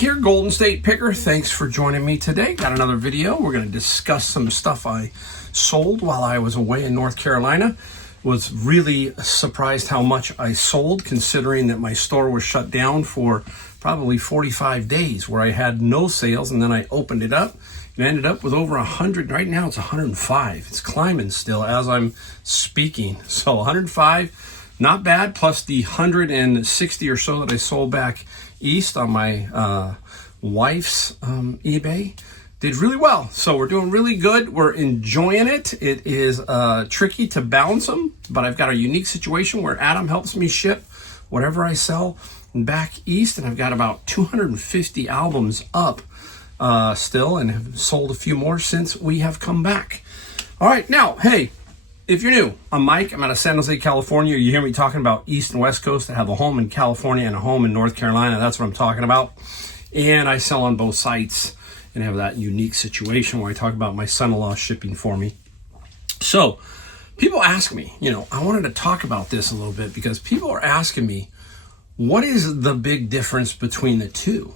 here, Golden State Picker. Thanks for joining me today. Got another video. We're going to discuss some stuff I sold while I was away in North Carolina. Was really surprised how much I sold, considering that my store was shut down for probably 45 days where I had no sales, and then I opened it up and ended up with over 100. Right now it's 105. It's climbing still as I'm speaking. So 105, not bad, plus the 160 or so that I sold back east on my wife's eBay. Did really well. So we're doing really good. We're enjoying it. It is tricky to balance them, but I've got a unique situation where Adam helps me ship whatever I sell back east, and I've got about 250 albums up still, and have sold a few more since we have come back. All right, now, hey, if you're new, I'm Mike. I'm out of San Jose, California. You hear me talking about East and West Coast. I have a home in California and a home in North Carolina. That's what I'm talking about. And I sell on both sites and have that unique situation where I talk about my son-in-law shipping for me. So people ask me, I wanted to talk about this a little bit because people are asking me, what is the big difference between the two?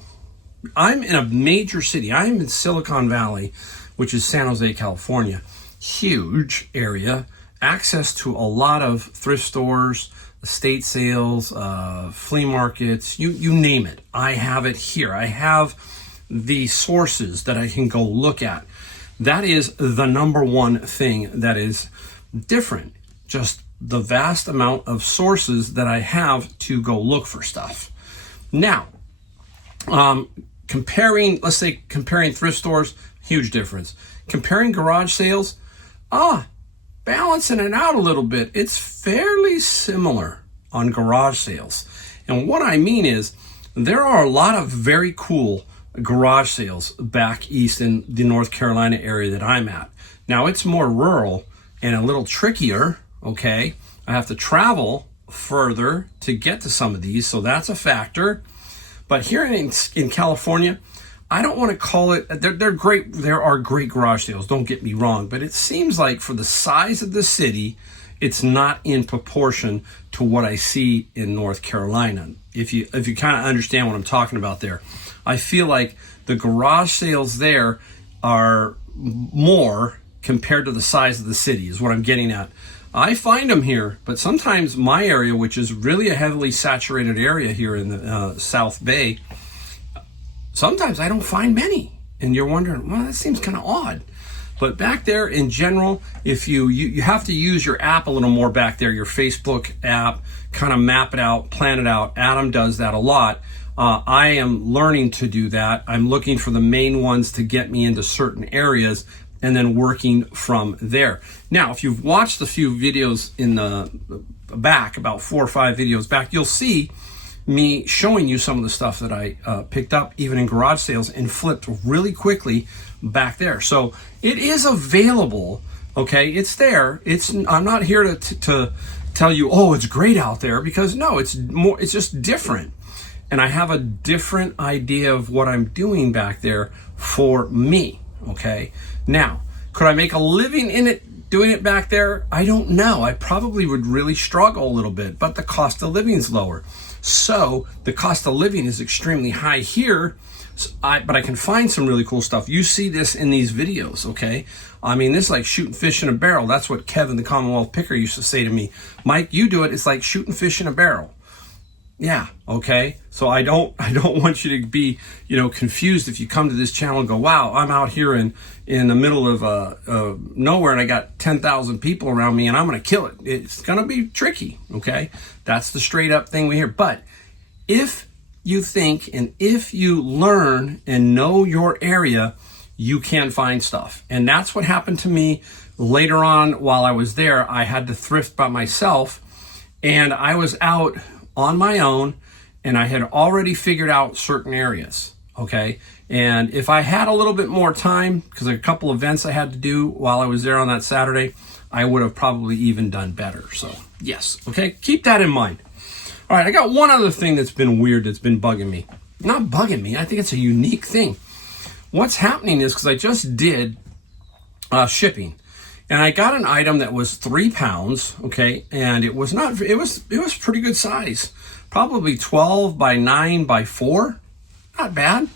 I'm in a major city. I'm in Silicon Valley, which is San Jose, California. Huge area, access to a lot of thrift stores, estate sales, flea markets, you name it. I have it here. I have the sources that I can go look at. That is the number one thing that is different. Just the vast amount of sources that I have to go look for stuff. Now, comparing thrift stores, huge difference. Comparing garage sales, balancing it out a little bit. It's fairly similar on garage sales. And what I mean is there are a lot of very cool garage sales back east in the North Carolina area that I'm at. Now it's more rural and a little trickier, okay? I have to travel further to get to some of these, so that's a factor. But here in California, I don't want to call it, they're great, there are great garage sales, don't get me wrong, but it seems like for the size of the city, it's not in proportion to what I see in North Carolina. If you kind of understand what I'm talking about there. I feel like the garage sales there are more compared to the size of the city is what I'm getting at. I find them here, but sometimes my area, which is really a heavily saturated area here in the South Bay, sometimes I don't find many. And you're wondering, well, that seems kind of odd. But back there in general, if you have to use your app a little more back there, your Facebook app, kind of map it out, plan it out. Adam does that a lot. I am learning to do that. I'm looking for the main ones to get me into certain areas and then working from there. Now, if you've watched a few videos in the back, about 4 or 5 videos back, you'll see me showing you some of the stuff that I picked up even in garage sales and flipped really quickly back there. So it is available, okay? It's there. I'm not here to tell you, oh, it's great out there, because no, it's just different. And I have a different idea of what I'm doing back there for me, okay? Now, could I make a living in it doing it back there? I don't know. I probably would really struggle a little bit, but the cost of living is lower. So the cost of living is extremely high here, but I can find some really cool stuff. You see this in these videos, okay? I mean, this is like shooting fish in a barrel. That's what Kevin, the Commonwealth Picker, used to say to me. Mike, you do it. It's like shooting fish in a barrel. Yeah, okay. So I don't want you to be, confused if you come to this channel and go, wow, I'm out here in the middle of nowhere and I got 10,000 people around me and I'm going to kill it. It's going to be tricky, okay? That's the straight up thing we hear. But if you think and if you learn and know your area, you can find stuff. And that's what happened to me later on while I was there. I had to thrift by myself and I was out on my own, and I had already figured out certain areas, okay? And if I had a little bit more time, because a couple events I had to do while I was there on that Saturday, I would have probably even done better. So, yes, okay? Keep that in mind. All right, I got one other thing that's been weird that's been bugging me. Not bugging me, I think it's a unique thing. What's happening is, because I just did shipping, and I got an item that was 3 pounds, okay, and it was pretty good size, probably 12 by 9 by 4, not bad.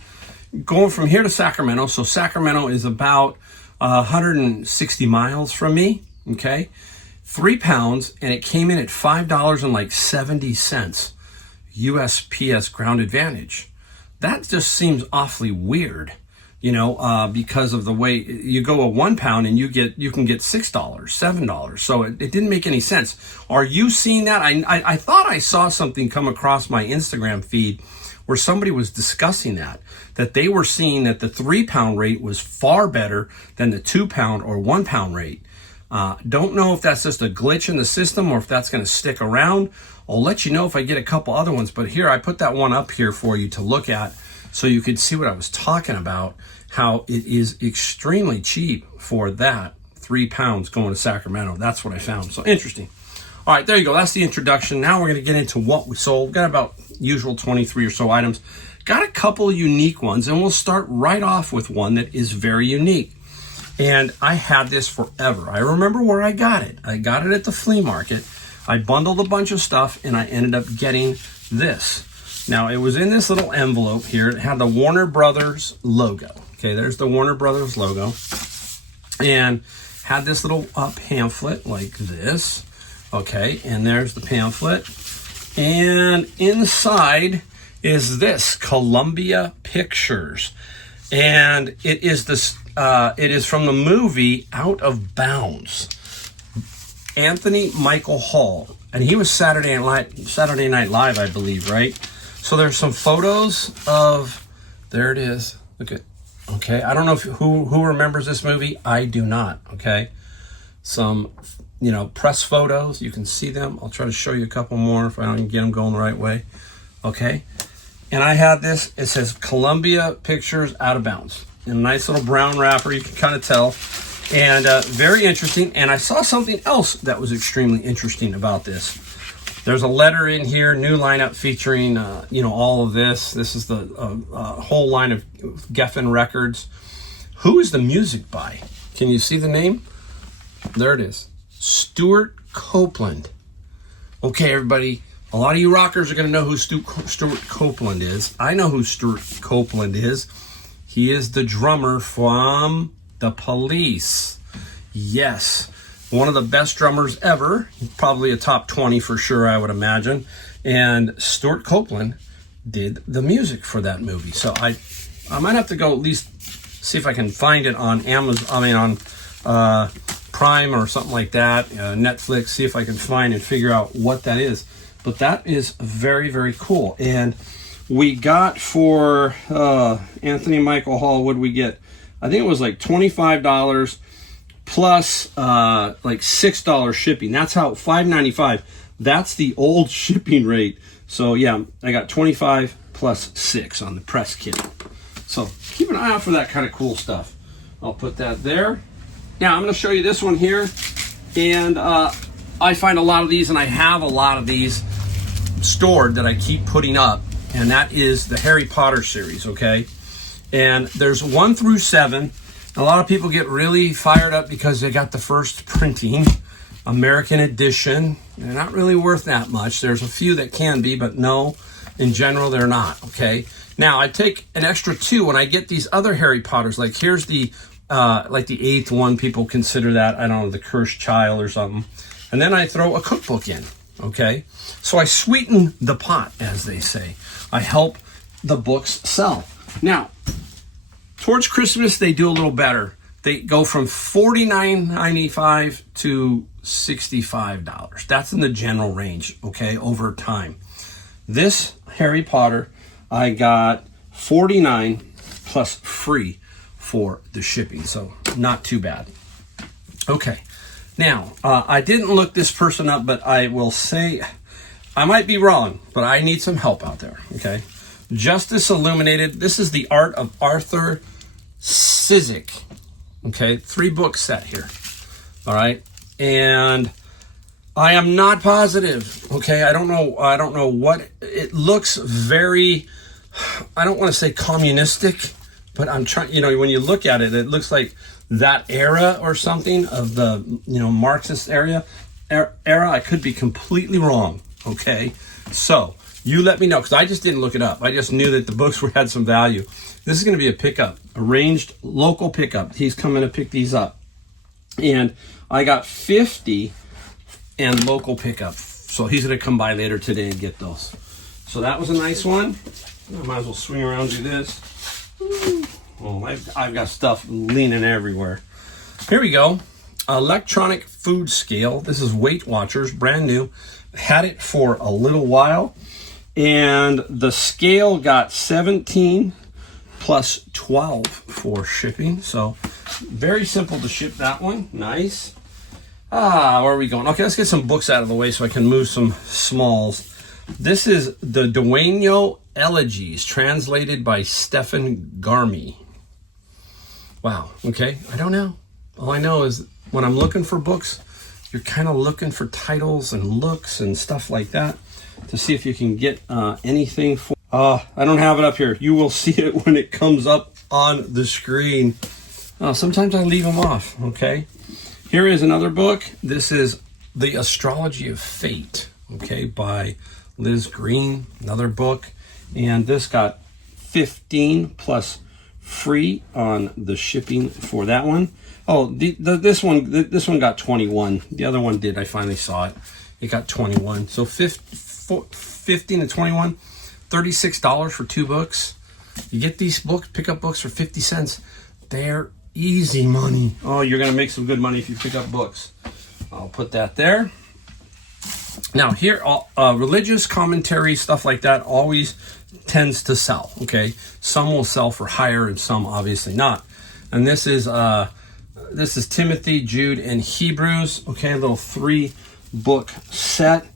Going from here to Sacramento, so Sacramento is about 160 miles from me, okay? 3 pounds, and it came in at $5.70 USPS Ground Advantage. That just seems awfully weird, you know, because of the way you go a 1 pound and you can get $6, $7. So it didn't make any sense. Are you seeing that? I thought I saw something come across my Instagram feed where somebody was discussing that they were seeing that the 3 pound rate was far better than the 2 pound or 1 pound rate. Don't know if that's just a glitch in the system or if that's going to stick around. I'll let you know if I get a couple other ones, but here, I put that one up here for you to look at so you could see what I was talking about, how it is extremely cheap for that 3 pounds going to Sacramento. That's what I found. So interesting. All right, there you go. That's the introduction. Now we're going to get into what we sold. Got about usual 23 or so items. Got a couple unique ones, and we'll start right off with one that is very unique. And I had this forever. I remember where I got it. I got it at the flea market. I bundled a bunch of stuff, and I ended up getting this. Now, it was in this little envelope here. It had the Warner Brothers logo. Okay, there's the Warner Brothers logo. And had this little pamphlet like this. Okay, and there's the pamphlet. And inside is this, Columbia Pictures. And it is this. It is from the movie Out of Bounds. Anthony Michael Hall, and he was Saturday Night Live, I believe, right? So there's some photos of. There it is. Look at. Okay, I don't know who remembers this movie. I do not. Okay, some press photos. You can see them. I'll try to show you a couple more if I don't get them going the right way. Okay, and I have this. It says Columbia Pictures Out of Bounds. In a nice little brown wrapper, you can kind of tell. And very interesting. And I saw something else that was extremely interesting about this. There's a letter in here, new lineup featuring, all of this. This is the whole line of Geffen Records. Who is the music by? Can you see the name? There it is. Stuart Copeland. Okay, everybody. A lot of you rockers are going to know who Stuart Copeland is. I know who Stuart Copeland is. He is the drummer from The Police. Yes, one of the best drummers ever. Probably a top 20 for sure, I would imagine. And Stuart Copeland did the music for that movie. So I might have to go at least see if I can find it on Amazon. On Prime or something like that, Netflix. See if I can find and figure out what that is. But that is very, very cool. And we got for Anthony Michael Hall, what did we get? I think it was like $25 plus like $6 shipping. That's how, $5.95. That's the old shipping rate. So yeah, I got 25 plus 6 on the press kit. So keep an eye out for that kind of cool stuff. I'll put that there. Now I'm going to show you this one here. And I find a lot of these, and I have a lot of these stored that I keep putting up. And that is the Harry Potter series, okay? And there's 1 through 7. A lot of people get really fired up because they got the first printing, American edition. They're not really worth that much. There's a few that can be, but no, in general, they're not, okay? Now, I take an extra 2 when I get these other Harry Potters. Like, here's the, like the 8th one. People consider that, I don't know, the Cursed Child or something. And then I throw a cookbook in, okay? So I sweeten the pot, as they say. I help the books sell. Now, towards Christmas, they do a little better. They go from $49.95 to $65. That's in the general range, okay, over time. This Harry Potter, I got $49 plus free for the shipping, so not too bad. Okay, now, I didn't look this person up, but I will say, I might be wrong, but I need some help out there, okay? Justice Illuminated. This is The Art of Arthur Sizik, okay? 3-book set here, all right? And I am not positive, okay? I don't know what, it looks very, I don't want to say communistic, but I'm trying, when you look at it, it looks like that era or something of the, Marxist era. I could be completely wrong. Okay, so You let me know, because I just didn't look it up. I just knew that the books had some value. This is going to be a pickup, arranged local pickup. He's coming to pick these up. And I got 50 and local pickup. So he's going to come by later today and get those. So that was a nice one. I might as well swing around and do this. Oh, I've got stuff leaning everywhere. Here we go. Electronic food scale. This is Weight Watchers, brand new. Had it for a little while. And the scale got 17 plus 12 for shipping. So very simple to ship that one. Nice. Where are we going? Okay, let's get some books out of the way so I can move some smalls. This is the Dueño Elegies, translated by Stephen Garmy. Wow, okay, I don't know. All I know is when I'm looking for books, you're kind of looking for titles and looks and stuff like that to see if you can get anything for... I don't have it up here. You will see it when it comes up on the screen. Sometimes I leave them off, okay? Here is another book. This is The Astrology of Fate, okay, by Liz Green, another book. And this got 15 plus free on the shipping for that one. Oh, this one got 21. The other one did. I finally saw it. It got 21. So 15 to 21, $36 for 2 books. You get these books, pickup books for 50 cents. They're easy money. Oh, you're going to make some good money if you pick up books. I'll put that there. Now here, religious commentary, stuff like that always tends to sell, okay? Some will sell for higher and some obviously not. And this is Timothy, Jude, and Hebrews, okay? A little 3-book set.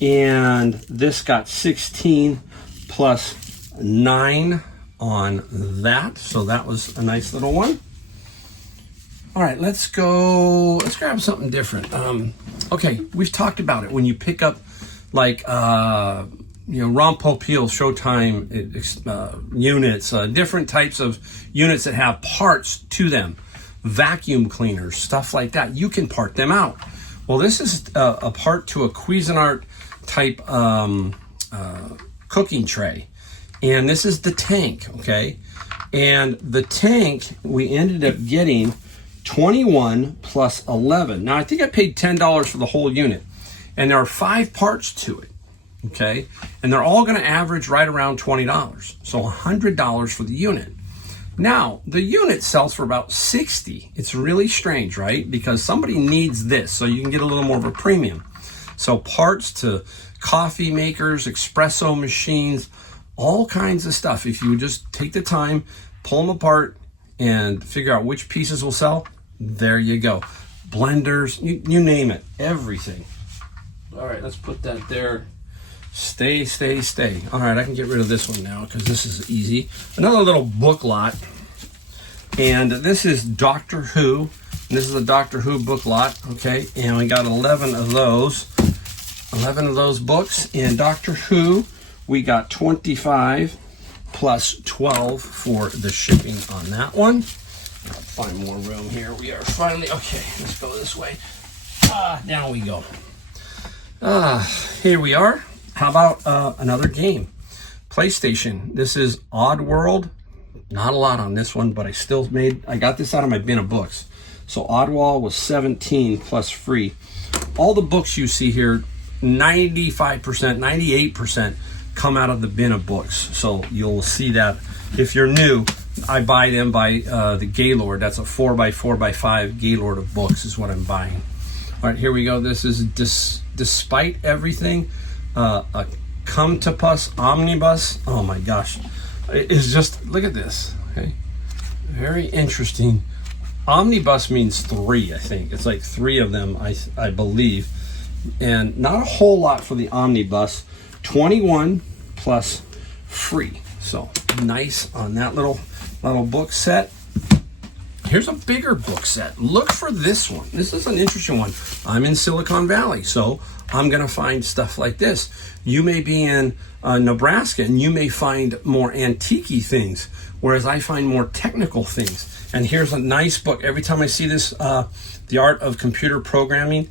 And this got 16 plus 9 on that. So that was a nice little one. All right, let's grab something different. Okay, we've talked about it. When you pick up like, Ron Popeil Showtime units, different types of units that have parts to them, vacuum cleaners, stuff like that, you can part them out. Well, this is a part to a Cuisinart type cooking tray. And this is the tank, okay? And the tank, we ended up getting 21 plus 11. Now, I think I paid $10 for the whole unit. And there are 5 parts to it, okay? And they're all going to average right around $20. So $100 for the unit. Now, the unit sells for about $60. It's really strange, right? Because somebody needs this, so you can get a little more of a premium. So parts to coffee makers, espresso machines, all kinds of stuff. If you just take the time, pull them apart, and figure out which pieces will sell, there you go. Blenders, you name it, everything. All right, let's put that there. Stay. All right, I can get rid of this one now because this is easy. Another little book lot. And this is Doctor Who. And this is a Doctor Who book lot, okay? And we got 11 of those. 11 of those books. And Doctor Who, we got 25 plus 12 for the shipping on that one. I'll find more room here. We are finally, okay, let's go this way. Down we go. Here we are. How about another game? PlayStation. This is Oddworld. Not a lot on this one, but I got this out of my bin of books. So Oddworld was 17 plus free. All the books you see here, 95%, 98% come out of the bin of books. So you'll see that. If you're new, I buy them by the Gaylord. That's a 4x4x5 Gaylord of books is what I'm buying. All right, here we go. This is Despite Everything, a Come to Us Omnibus. Oh my gosh. It's just, look at this, okay? Very interesting. Omnibus means 3, I think. It's like 3 of them, I believe. And not a whole lot for the omnibus. 21 plus free. So nice on that little book set. Here's a bigger book set. Look for this one. This is an interesting one. I'm in Silicon Valley, so I'm going to find stuff like this. You may be in Nebraska, and you may find more antique-y things, whereas I find more technical things. And here's a nice book. Every time I see this, The Art of Computer Programming,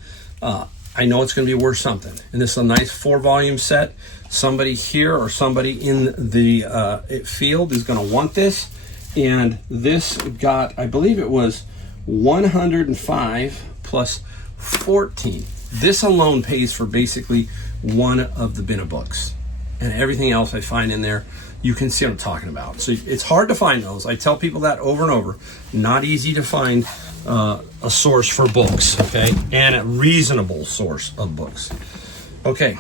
I know it's going to be worth something. And this is a nice 4-volume set. Somebody here or somebody in the field is going to want this. And this got, I believe it was 105 plus 14. This alone pays for basically one of the bin of books. And everything else I find in there, you can see what I'm talking about. So it's hard to find those. I tell people that over and over. Not easy to find a source for books, okay? And a reasonable source of books. Okay,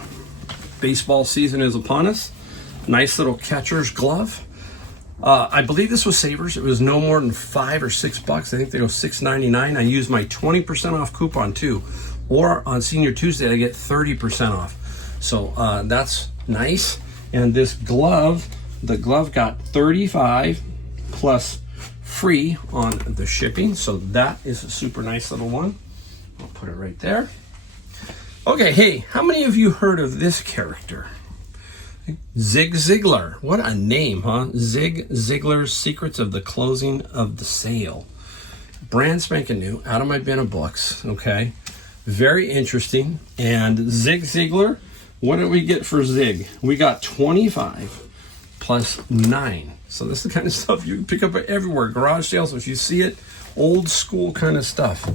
baseball season is upon us. Nice little catcher's glove. I believe this was Savers. It was no more than $5 or $6. I think they go $6.99. I used my 20% off coupon too. Or on Senior Tuesday, I get 30% off. So that's nice. And this glove, the glove got 35 plus free on the shipping. So that is a super nice little one. I'll put it right there. Okay, hey, how many of you heard of this character? Zig Ziglar. What a name, huh? Zig Ziglar's Secrets of the Closing of the Sale. Brand spanking new, out of my bin of books, okay? Very interesting. And Zig Ziglar, what did we get for Zig? We got 25 plus 9. So this is the kind of stuff you can pick up everywhere. Garage sales, if you see it, old school kind of stuff.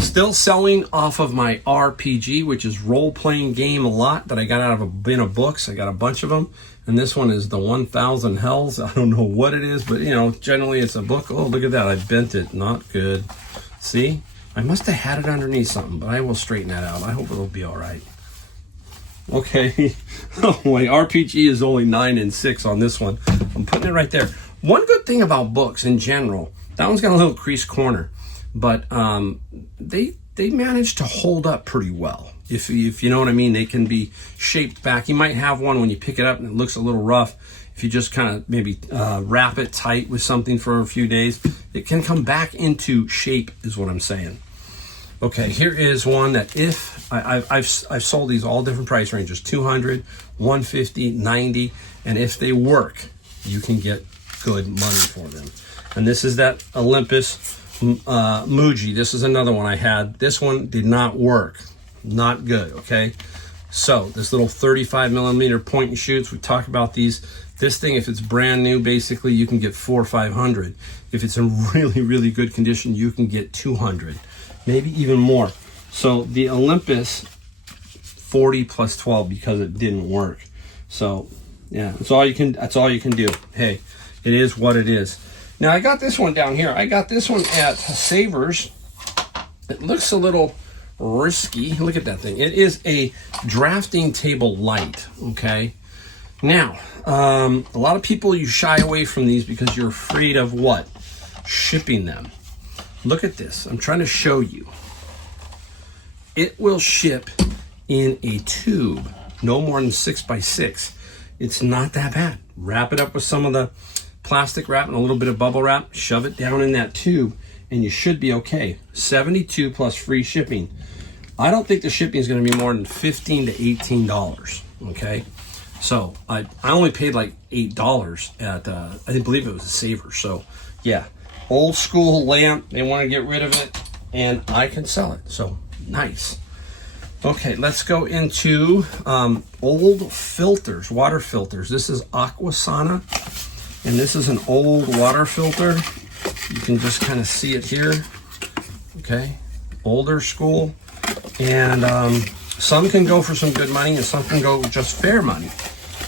Still selling off of my RPG, which is role-playing game a lot that I got out of a bin of books. I got a bunch of them. And this one is the 1000 Hells. I don't know what it is, but, you know, generally it's a book. Oh, look at that. I bent it. Not good. See? I must have had it underneath something, but I will straighten that out. I hope it'll be all right. Okay. Oh, my RPG is only 9 and 6 on this one. I'm putting it right there. One good thing about books in general, that one's got a little creased corner. But they manage to hold up pretty well. If you know what I mean, they can be shaped back. You might have one when you pick it up and it looks a little rough. If you just kind of maybe wrap it tight with something for a few days, it can come back into shape, is what I'm saying. Okay, here is one that if I've sold these all different price ranges: 200, 150, 90, and if they work, you can get good money for them. And this is that Olympus Muji. This is another one I had. This one did not work. Not good, okay? So this little 35 millimeter point and shoots, we talk about these. This thing, if it's brand new, basically you can get 400 or 500. If it's in really, really good condition, you can get 200, maybe even more. So the Olympus, 40 plus 12 because it didn't work. So yeah, that's all you can do. Hey, it is what it is. Now, I got this one down here. I got this one at Savers. It looks a little risky. Look at that thing. It is a drafting table light, okay? Now, a lot of people, you shy away from these because you're afraid of what? Shipping them. Look at this. I'm trying to show you. It will ship in a tube, no more than 6x6. It's not that bad. Wrap it up with some of the plastic wrap and a little bit of bubble wrap, shove it down in that tube, and you should be okay. 72 plus free shipping. I don't think the shipping is going to be more than $15 to $18, okay? So I only paid like $8 at, I believe it was a Savers. So yeah, old school lamp, they want to get rid of it, and I can sell it, so nice. Okay, let's go into old filters, water filters. This is Aquasana. And this is an old water filter. You can just kind of see it here. Okay, older school. And some can go for some good money and some can go just fair money.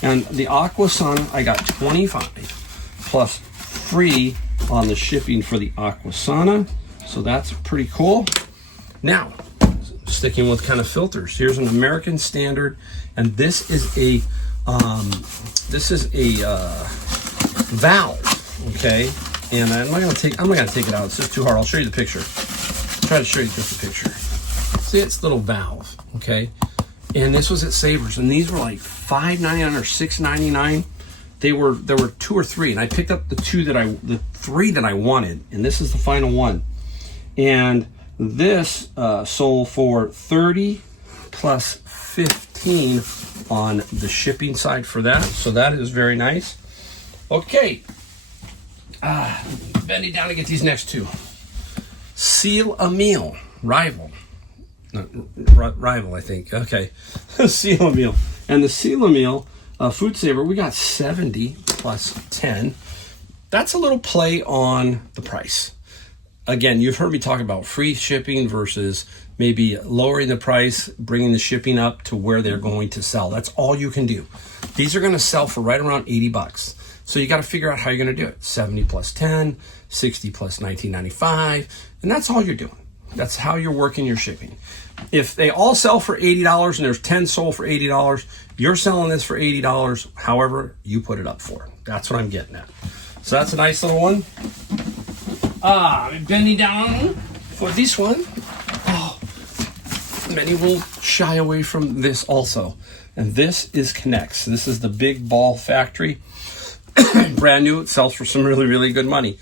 And the Aquasana, I got 25 plus free on the shipping for the Aquasana. So that's pretty cool. Now, sticking with kind of filters, here's an American Standard. And this is a valve, okay? And I'm not gonna take it out. It's just too hard. I'll show you the picture. I'll try to show you just the picture. See, it's little valve, okay? And this was at Savers, and these were like $5.99 or $6.99. There were 2 or 3, and I picked up the 3 that I wanted, and this is the final one. And this sold for 30 plus 15 on the shipping side for that. So that is very nice. Okay, bending down to get these next two. Seal a Meal, Rival. rival, I think. Okay, Sela meal. And the Sela meal, Food Saver, we got 70 plus 10. That's a little play on the price. Again, you've heard me talk about free shipping versus maybe lowering the price, bringing the shipping up to where they're going to sell. That's all you can do. These are going to sell for right around 80 bucks. So you got to figure out how you're going to do it. 70 plus 10, 60 plus 19.95, and that's all you're doing. That's how you're working your shipping. If they all sell for $80 and there's 10 sold for $80, you're selling this for $80, however you put it up for. That's what I'm getting at. So that's a nice little one. Bending down for this one. Oh, many will shy away from this also. And this is Connects. This is the big ball factory. Brand new. It sells for some really, really good money.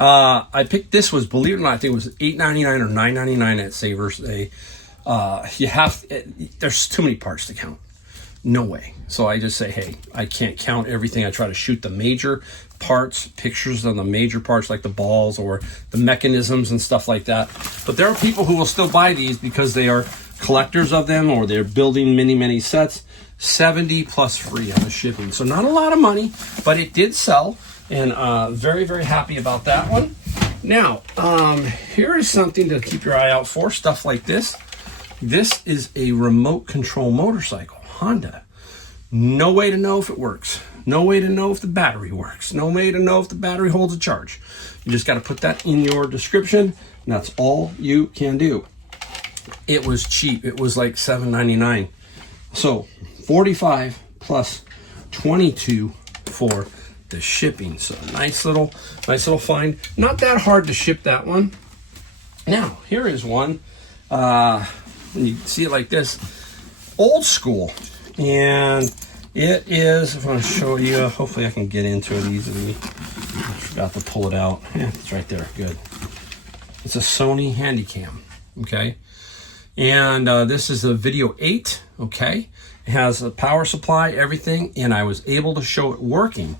I picked this, was, believe it or not, I think it was $8.99 or $9.99 at Savers. There's too many parts to count. No way. So I just say, hey, I can't count everything. I try to shoot the major parts, pictures of the major parts like the balls or the mechanisms and stuff like that. But there are people who will still buy these because they are collectors of them or they're building many sets. 70 plus free on the shipping. So not a lot of money, but it did sell, and very, very happy about that one. Now, here is something to keep your eye out for, stuff like this. This is a remote control motorcycle, Honda. No way to know if it works. No way to know if the battery works. No way to know if the battery holds a charge. You just got to put that in your description, and that's all you can do. It was cheap. It was like $7.99. So 45 plus 22 for the shipping. So nice little find. Not that hard to ship that one. Now, here is one. When you see it like this, old school. And it is, if I want to show you, hopefully I can get into it easily. I forgot to pull it out. Yeah, it's right there. Good. It's a Sony Handycam. Okay. And this is a Video 8. Okay. It has a power supply, everything, and I was able to show it working.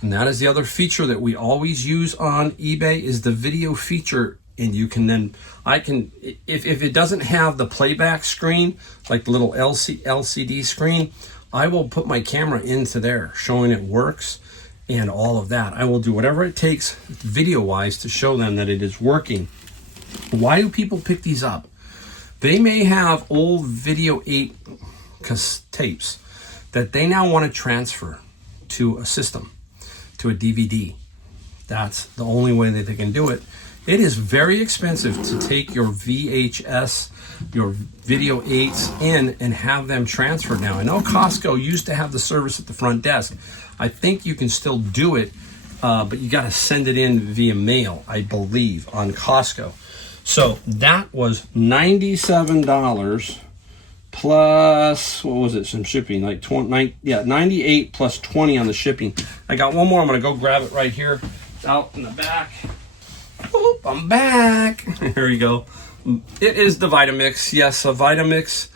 And that is the other feature that we always use on eBay is the video feature. And you can then, if it doesn't have the playback screen, like the little LCD screen, I will put my camera into there showing it works and all of that. I will do whatever it takes video-wise to show them that it is working. Why do people pick these up? They may have old Video 8 tapes that they now want to transfer to a system, to a DVD. That's the only way that they can do it. It is very expensive to take your VHS, your Video 8s in and have them transferred now. I know Costco used to have the service at the front desk. I think you can still do it, but you got to send it in via mail, I believe, on Costco. So that was $97 plus, what was it, some shipping, like 98 plus 20 on the shipping. I got one more. I'm going to go grab it right here out in the back. Oop, I'm back. Here we go. It is the Vitamix. Yes, a Vitamix.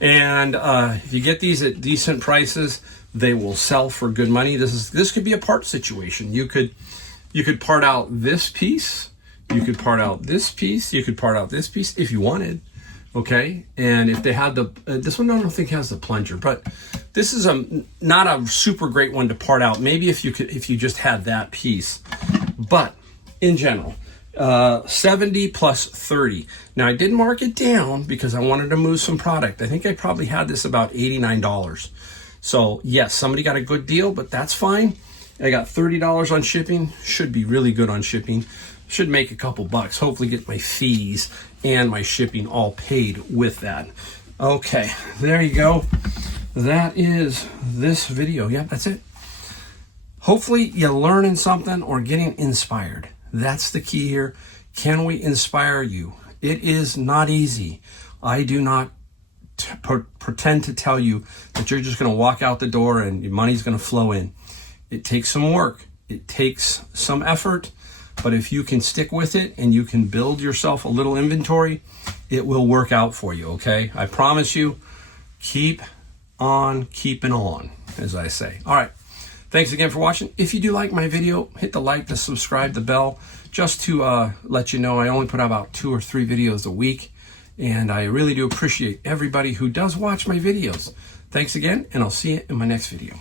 And if you get these at decent prices, they will sell for good money. This could be a part situation. You could part out this piece. You could part out this piece. You could part out this piece if you wanted. Okay. And if they had this one, I don't think has the plunger, but this is not a super great one to part out. Maybe if you just had that piece, but in general, 70 plus 30. Now I did mark it down because I wanted to move some product. I think I probably had this about $89. So yes, somebody got a good deal, but that's fine. I got $30 on shipping. Should be really good on shipping. Should make a couple bucks. Hopefully get my fees and my shipping all paid with that. Okay, there you go. That is this video. Yep, that's it. Hopefully you're learning something or getting inspired. That's the key here. Can we inspire you? It is not easy. I do not pretend to tell you that you're just going to walk out the door and your money's going to flow in. It takes some work. It takes some effort. But if you can stick with it and you can build yourself a little inventory, it will work out for you, okay? I promise you, keep on keeping on, as I say. All right. Thanks again for watching. If you do like my video, hit the like, the subscribe, the bell, just to let you know I only put out about 2 or 3 videos a week. And I really do appreciate everybody who does watch my videos. Thanks again, and I'll see you in my next video.